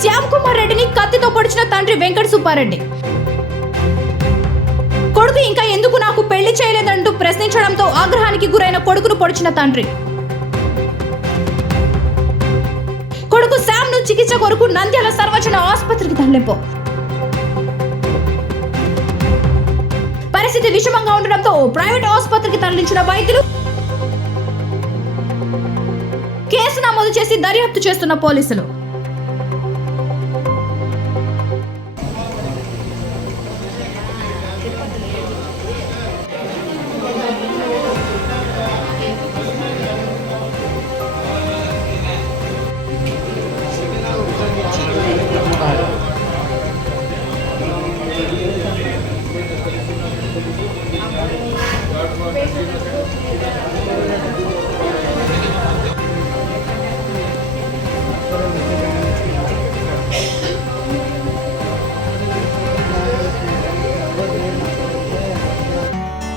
శ్యామ్ కుమార్ రెడ్డిని కత్తితో పొడిచిన తండ్రి వెంకట సుబ్బారెడ్డి. కొడుకు ఇంకా ఎందుకు నాకు పెళ్లి చేయలేదంటూ ప్రశ్నించడంతో ఆగ్రహానికి గురైన కొడుకును పొడిచిన తండ్రి. కొడుకు శ్యామ్ ను చికిత్స కొరకు నంద్యాల సర్వజన ఆసుపత్రికి తరలింపు. పరిస్థితి విషమంగా ఉండడంతో ప్రైవేట్ ఆసుపత్రికి తరలించిన వైద్యులు. కేసు నమోదు చేసి దర్యాప్తు చేస్తున్న పోలీసులు.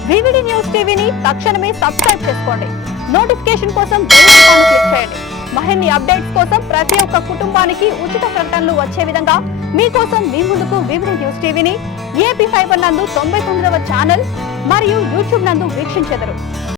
వివిడి న్యూస్ టీవీని తక్షణమే సబ్స్క్రైబ్ చేసుకోండి. నోటిఫికేషన్ కోసం బెల్ ఐకాన్ క్లిక్ చేయండి. మరిన్ని అప్డేట్స్ కోసం ప్రతి ఒక్క కుటుంబానికి ఉచిత ప్రకటనలు వచ్చే విధంగా మీకోసం మీ ముందుకు వివిడి న్యూస్ టీవీని ఏపీ ఫైబర్ నందు 99వ ఛానల్ మరియు యూట్యూబ్ నందు వీక్షించెదరు.